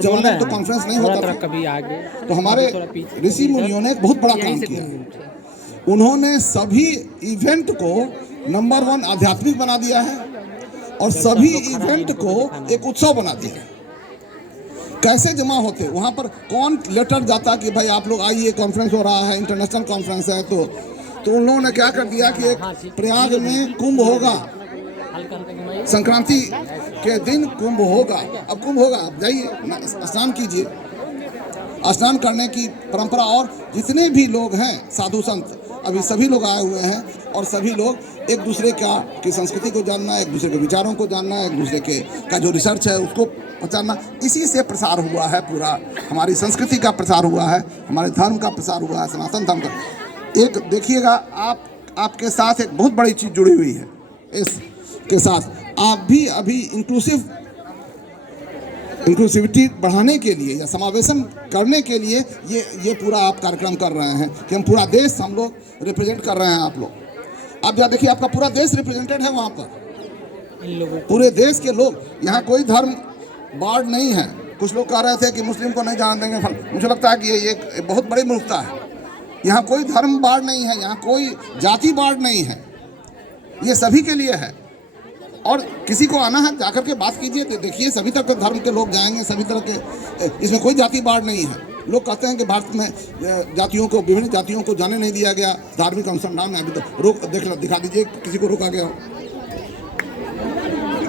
उस जमाने में तो कॉन्फ्रेंस नहीं होता था। कभी आगे तो हमारे ऋषि मुनियों ने एक बहुत बड़ा काम किया। उन्होंने सभी इवेंट को नंबर 1 आध्यात्मिक बना दिया है और सभी इवेंट को एक उत्सव बना दिया है। कैसे जमा होते वहाँ पर, कौन लेटर जाता कि भाई आप लोग आइए, कॉन्फ्रेंस हो रहा है, इंटरनेशनल कॉन्फ्रेंस है। तो उन लोगों ने क्या कर दिया कि एक प्रयाग में कुंभ होगा, संक्रांति के दिन कुंभ होगा। अब कुंभ होगा, आप जाइए स्नान कीजिए। स्नान करने की परंपरा, और जितने भी लोग हैं साधु संत अभी सभी लोग आए हुए हैं और सभी लोग एक दूसरे की संस्कृति को जानना, एक दूसरे के विचारों को जानना, एक दूसरे का जो रिसर्च है उसको पहचानना, इसी से प्रसार हुआ है। पूरा हमारी संस्कृति का प्रसार हुआ है, हमारे धर्म का प्रसार हुआ है, सनातन धर्म का। एक देखिएगा, आपके साथ एक बहुत बड़ी चीज़ जुड़ी हुई है इसके साथ। आप भी अभी इंक्लूसिविटी बढ़ाने के लिए या समावेशन करने के लिए ये पूरा आप कार्यक्रम कर रहे हैं कि हम पूरा देश हम लोग रिप्रेजेंट कर रहे हैं। आप यहाँ देखिए, आपका पूरा देश रिप्रेजेंटेड है वहाँ पर, पूरे देश के लोग। यहाँ कोई धर्म बाढ़ नहीं है। कुछ लोग कह रहे थे कि मुस्लिम को नहीं जान देंगे, मुझे लगता है कि ये एक बहुत बड़ी मूर्खता है। यहाँ कोई धर्म बाढ़ नहीं है, यहाँ कोई जाति बाढ़ नहीं है, ये सभी के लिए है। और किसी को आना है जाकर के बात कीजिए, देखिए सभी तरह के धर्म के लोग जाएंगे, सभी तरह के, इसमें कोई जाति बाढ़ नहीं है। लोग कहते हैं कि भारत में जातियों को, विभिन्न जातियों को जाने नहीं दिया गया धार्मिक अनुसंधान में। अभी तो दिखा दीजिए किसी को रोका गया हो।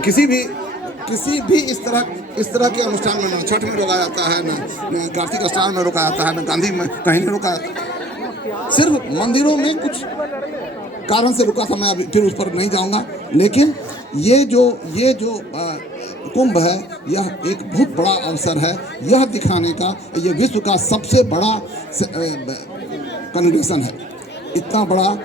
किसी भी इस तरह के अनुष्ठान में, न छठ में रोका जाता है, न कार्तिक स्नान में रोका जाता है, न गांधी में कहीं नहीं रोका जाता। सिर्फ मंदिरों में कुछ कारण से रुका था, मैं अभी फिर उस पर नहीं जाऊंगा। लेकिन ये जो कुंभ है, यह एक बहुत बड़ा अवसर है यह दिखाने का। ये विश्व का सबसे बड़ा कन्वेंशन है। इतना बड़ा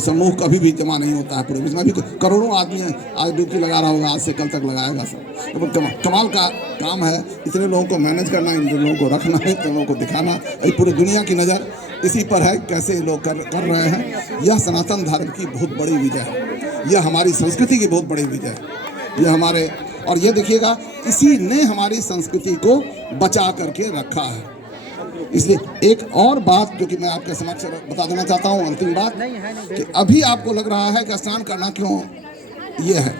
समूह कभी भी जमा नहीं होता है पूरे विश्व में। भी करोड़ों आदमी आज डुबकी लगा रहा होगा, आज से कल तक लगाएगा सब। तो कमाल का काम है, इतने लोगों को मैनेज करना, इन लोगों को रखना, इतने लोगों को दिखाना। पूरी दुनिया की नज़र इसी पर है, कैसे लोग कर रहे हैं। यह सनातन धर्म की बहुत बड़ी विजय है, यह हमारी संस्कृति की बहुत बड़ी विजय है। यह हमारे, और ये देखिएगा, इसी ने हमारी संस्कृति को बचा करके रखा है। इसलिए एक और बात जो कि मैं आपके समक्ष बता देना चाहता हूँ, अंतिम बात, कि अभी आपको लग रहा है कि स्नान करना क्यों ये है।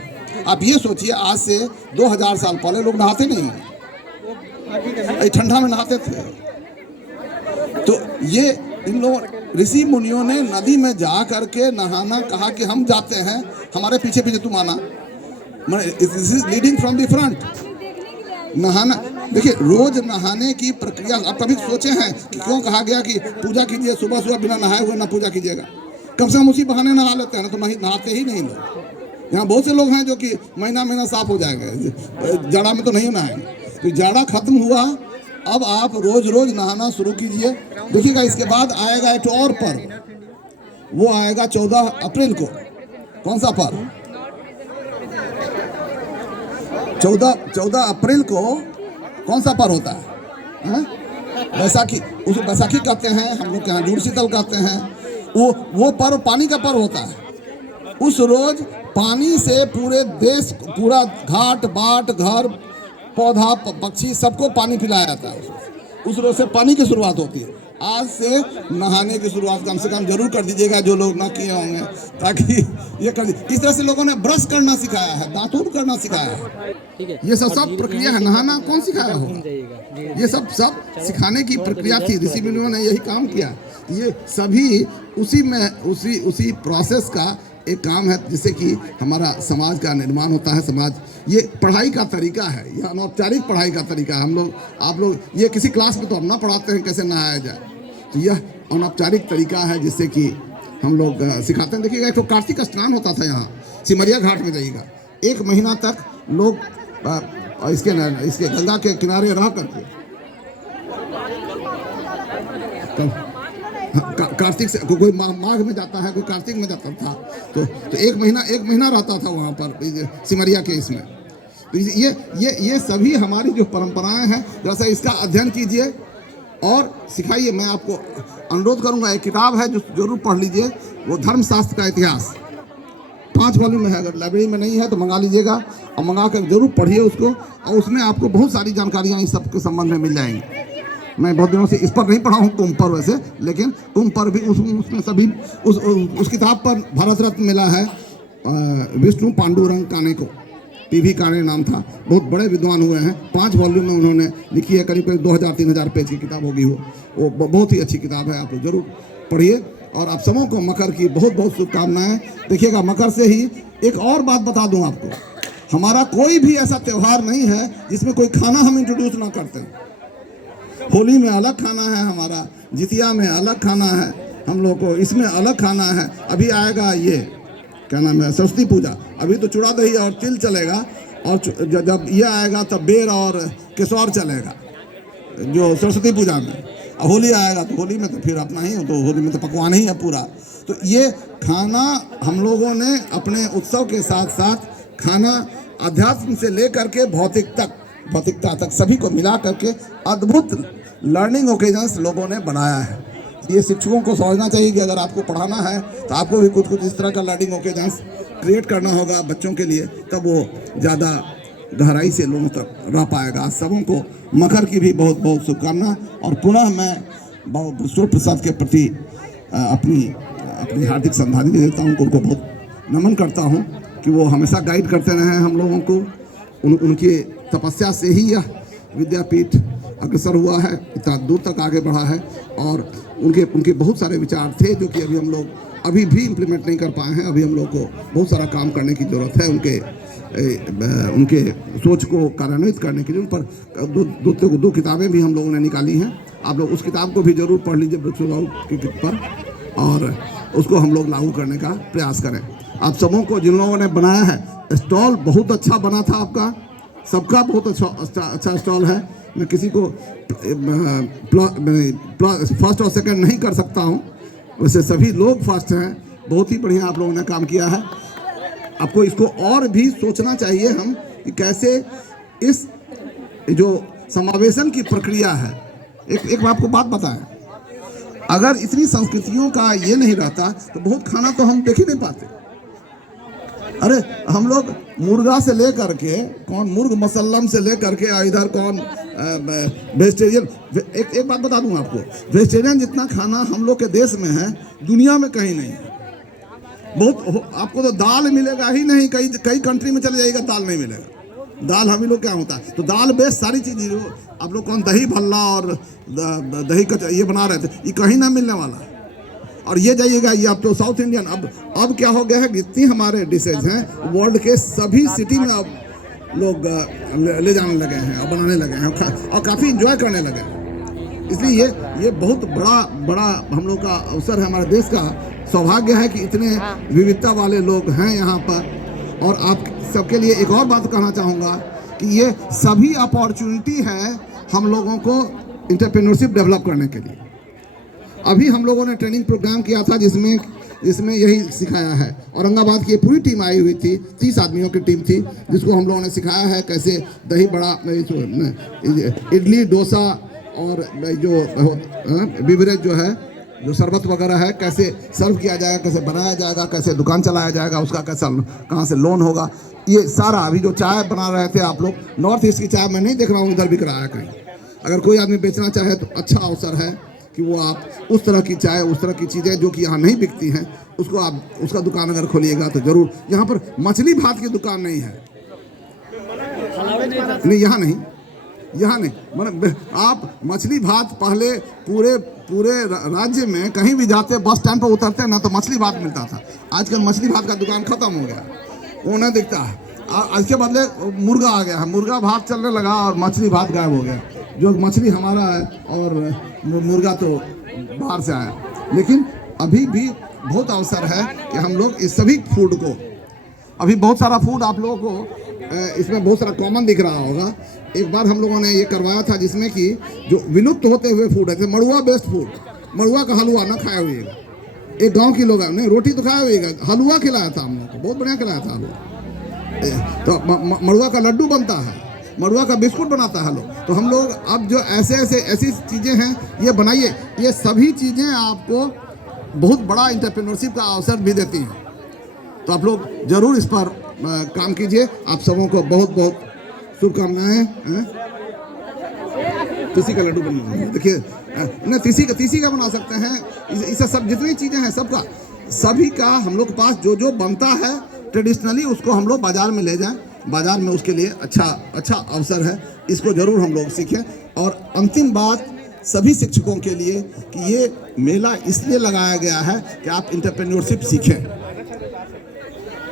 आप ये सोचिए, आज से 2000 साल पहले लोग नहाते नहीं हैं, ठंडा में नहाते थे। तो ये इन लोगों ऋषि मुनियों ने नदी में जा करके नहाना कहा कि हम जाते हैं, हमारे पीछे पीछे तुम आना। This is leading from the front. नहाना, देखिए रोज नहाने की प्रक्रिया, आप कभी सोचे हैं कि क्यों कहा गया कि पूजा कीजिए, सुबह सुबह बिना नहाए हुए ना पूजा कीजिएगा। कम से कम उसी बहाने नहा लेते हैं ना, तो नहाते ही नहीं लोग। यहाँ बहुत से लोग हैं जो कि महीना साफ हो जाएगा, जाड़ा में तो नहीं नहाएंगे। तो जाड़ा खत्म हुआ, अब आप रोज रोज नहाना शुरू कीजिए। देखिएगा, इसके बाद आएगा एक और पर्व, वो आएगा 14 अप्रैल को। कौन सा पर्व? 14 अप्रैल को कौन सा पर्व होता है? बैसाखी। उसे बैसाखी कहते हैं, हम लोग के यहाँ जुड़ शीतल कहते हैं। वो पर्व पानी का पर्व होता है। उस रोज पानी से पूरे देश, पूरा घाट बाट, घर पौधा पक्षी सबको पानी पिलाया जाता है। उस रोज से पानी की शुरुआत होती है। आज से नहाने की शुरुआत कम से कम जरूर कर दीजिएगा जो लोग ना किए होंगे, ताकि ये कर दीजिए। इस तरह से लोगों ने ब्रश करना सिखाया है, दातून करना सिखाया है। ये सब प्रक्रिया है। नहाना कौन सिखाया होगा? ये सब सिखाने की प्रक्रिया थी। ऋषि मुनियों ने यही काम किया। ये सभी उसी प्रोसेस का एक काम है, जिससे कि हमारा समाज का निर्माण होता है। समाज, ये पढ़ाई का तरीका है, यह अनौपचारिक पढ़ाई का तरीका है। हम लोग, आप लोग, ये किसी क्लास में तो हम ना पढ़ाते हैं कैसे नहाया जाए। तो यह अनौपचारिक तरीका है जिससे कि हम लोग सिखाते हैं। देखिएगा, एक तो कार्तिक स्नान होता था यहाँ सिमरिया घाट में। जाइएगा, 1 महीना तक लोग इसके गंगा के किनारे रह करके कार्तिक से, कोई माघ में जाता है, कोई कार्तिक में जाता था। तो 1 महीना रहता था वहाँ पर सिमरिया के इसमें। तो ये सभी हमारी जो परंपराएं हैं, जैसा इसका अध्ययन कीजिए और सिखाइए। मैं आपको अनुरोध करूंगा, एक किताब है जो जरूर पढ़ लीजिए, वो धर्मशास्त्र का इतिहास, 5 वॉल्यूम में है। अगर लाइब्रेरी में नहीं है तो मंगा लीजिएगा। और मंगा कर जरूर पढ़िए उसको, और उसमें आपको बहुत सारी जानकारियाँ इस सब के संबंध में मिल जाएंगी। मैं बहुत दिनों से इस पर नहीं पढ़ा हूँ कुंभ पर वैसे, लेकिन कुंभ पर भी उसमें सभी उस किताब पर भारत रत्न मिला है विष्णु पांडुरंग काने को। पीवी काने नाम था, बहुत बड़े विद्वान हुए हैं, 5 वॉल्यूम में उन्होंने लिखी है, करीब 2000-3000 पेज की किताब होगी वो बहुत ही अच्छी किताब है, आप लोग जरूर पढ़िए। और आप सबों को मकर की बहुत बहुत शुभकामनाएं। देखिएगा, मकर से ही एक और बात बता दूं आपको, हमारा कोई भी ऐसा त्यौहार नहीं है जिसमें कोई खाना हम इंट्रोड्यूस ना करते हैं। होली में अलग खाना है हमारा, जितिया में अलग खाना है हम लोग को, इसमें अलग खाना है। अभी आएगा ये क्या नाम है, सरस्वती पूजा, अभी तो चूड़ा दही और तिल चलेगा, और जब ये आएगा तब बेर और केसौर चलेगा जो सरस्वती पूजा में। होली आएगा तो होली में तो फिर अपना ही, तो होली में तो पकवान ही है पूरा। तो ये खाना हम लोगों ने अपने उत्सव के साथ साथ खाना अध्यात्म से लेकर के भौतिकता तक सभी को मिला करके अद्भुत लर्निंग ओकेजन्स लोगों ने बनाया है। ये शिक्षकों को समझना चाहिए कि अगर आपको पढ़ाना है तो आपको भी कुछ इस तरह का लर्निंग ओकेजन्स क्रिएट करना होगा बच्चों के लिए, तब वो ज़्यादा गहराई से लोगों तक रह पाएगा। सबों को मकर की भी बहुत बहुत शुभकामना। और पुनः मैं सूर्य प्रसाद के प्रति अपनी हार्दिक श्रद्धांजलि देता हूँ, उनको बहुत नमन करता हूँ कि वो हमेशा गाइड करते रहे हम लोगों को। उनकी तपस्या से ही यह विद्यापीठ अग्रसर हुआ है, इतना दूर तक आगे बढ़ा है। और उनके बहुत सारे विचार थे जो कि अभी हम लोग अभी भी इम्प्लीमेंट नहीं कर पाए हैं। अभी हम लोग को बहुत सारा काम करने की ज़रूरत है उनके सोच को कार्यान्वित करने के लिए। उन पर दो किताबें भी हम लोगों ने निकाली हैं, आप लोग उस किताब को भी जरूर पढ़ लीजिए वृक्षबाबू की पर, और उसको हम लोग लागू करने का प्रयास करें। आप सबों को जिन लोगों ने बनाया है, स्टॉल बहुत अच्छा बना था आपका, सबका बहुत अच्छा स्टॉल है। मैं किसी को फर्स्ट और सेकंड नहीं कर सकता हूं, वैसे सभी लोग फर्स्ट हैं। बहुत ही बढ़िया आप लोगों ने काम किया है। आपको इसको और भी सोचना चाहिए हम कि कैसे इस जो समावेशन की प्रक्रिया है, एक आपको बात बताएं, अगर इतनी संस्कृतियों का ये नहीं रहता तो बहुत खाना तो हम देख ही नहीं पाते। अरे हम लोग मुर्गा से लेकर के मुर्ग मसल्लम से लेकर के इधर वेजिटेरियन, एक बात बता दूं आपको, वेजिटेरियन जितना खाना हम लोग के देश में है दुनिया में कहीं नहीं है। बहुत आपको तो दाल मिलेगा ही नहीं, कई कंट्री में चले जाइएगा दाल नहीं मिलेगा। दाल हम ही लोग क्या होता है, तो दाल बेस्ड सारी चीज़ें आप लोग दही भल्ला और दही कचौड़ी ये बना रहे थे, ये कहीं ना मिलने वाला है। और ये जाइएगा, ये अब तो साउथ इंडियन, अब क्या हो गया है, जितनी हमारे डिशेज हैं वर्ल्ड के सभी सिटी में अब लोग ले जाने लगे हैं और बनाने लगे हैं और काफ़ी इंजॉय करने लगे हैं। इसलिए ये बहुत बड़ा हम लोग का अवसर है, हमारे देश का सौभाग्य है कि इतने विविधता वाले लोग हैं यहाँ पर। और आप सबके लिए एक और बात कहना चाहूँगा कि ये सभी अपॉर्चुनिटी है हम लोगों को एंटरप्रेन्योरशिप डेवलप करने के लिए। अभी हम लोगों ने ट्रेनिंग प्रोग्राम किया था जिसमें यही सिखाया है। औरंगाबाद की पूरी टीम आई हुई थी, 30 आदमियों की टीम थी, जिसको हम लोगों ने सिखाया है कैसे दही बड़ा, इडली, डोसा और जो बिवरेज जो है, जो शरबत वगैरह है, कैसे सर्व किया जाएगा, कैसे बनाया जाएगा, कैसे दुकान चलाया जाएगा, उसका कैसा कहाँ से लोन होगा, ये सारा। अभी जो चाय बना रहे थे आप लोग, नॉर्थ ईस्ट की चाय मैं नहीं देख रहा हूँ इधर बिक रहा है कहीं। अगर कोई आदमी बेचना चाहे तो अच्छा अवसर है कि वो आप उस तरह की चाय, उस तरह की चीज़ें जो कि यहाँ नहीं बिकती हैं, उसको आप उसका दुकान अगर खोलिएगा तो ज़रूर। यहाँ पर मछली भात की दुकान नहीं है, नहीं यहाँ नहीं, मतलब आप मछली भात पहले पूरे राज्य में कहीं भी जाते, बस स्टैंड पर उतरते ना तो मछली भात मिलता था। आजकल मछली भात का दुकान खत्म हो गया, वो नहीं दिखता है। इसके बदले मुर्गा आ गया है, मुर्गा भात चलने लगा और मछली भात गायब हो गया। जो मछली हमारा है और मुर्गा तो बाहर से आया। लेकिन अभी भी बहुत अवसर है कि हम लोग इस सभी फूड को, अभी बहुत सारा फूड आप लोगों को इसमें बहुत सारा कॉमन दिख रहा होगा। एक बार हम लोगों ने ये करवाया था जिसमें कि जो विलुप्त होते हुए फूड है, मड़ुआ बेस्ड फूड, मड़ुआ का हलवा ना खाया हुएगा। एक गांव के लोग ने रोटी तो खाया हुएगा, हलवा खिलाया था हम लोग को, बहुत बढ़िया खिलाया था हलवा। तो मड़ुआ का लड्डू बनता है, मड़ुआ का बिस्कुट बनाता है लोग। तो हम लोग अब जो ऐसी चीज़ें हैं ये बनाइए। ये सभी चीज़ें आपको बहुत बड़ा एंटरप्रेन्योरशिप का अवसर भी देती हैं। तो आप लोग ज़रूर इस पर काम कीजिए। आप सबों को बहुत बहुत शुभकामनाएं। तीसी का लड्डू बनना, देखिए ना, तीसी का बना सकते हैं, इसे सब जितनी चीज़ें हैं सबका, सभी का हम लोग के पास जो जो बनता है ट्रेडिशनली, उसको हम लोग बाज़ार में ले जाएं। बाज़ार में उसके लिए अच्छा अवसर है, इसको ज़रूर हम लोग सीखें। और अंतिम बात सभी शिक्षकों के लिए कि ये मेला इसलिए लगाया गया है कि आप इंटरप्रेन्योरशिप सीखें।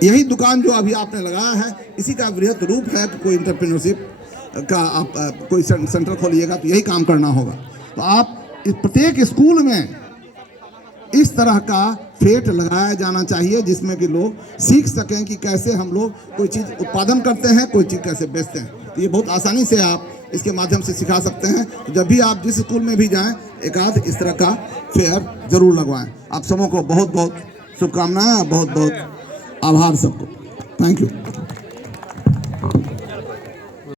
यही दुकान जो अभी आपने लगाया है, इसी का वृहत रूप है कि कोई इंटरप्रेन्योरशिप का आप कोई सेंटर खोलिएगा तो यही काम करना होगा। तो आप प्रत्येक स्कूल में इस तरह का फेट लगाया जाना चाहिए, जिसमें कि लोग सीख सकें कि कैसे हम लोग कोई चीज़ उत्पादन करते हैं, कोई चीज़ कैसे बेचते हैं। तो ये बहुत आसानी से आप इसके माध्यम से सिखा सकते हैं। तो जब भी आप जिस स्कूल में भी जाएं, एक आध इस तरह का फेयर ज़रूर लगवाएं। आप सबों को बहुत बहुत शुभकामनाएं, बहुत बहुत आभार सबको। Thank you.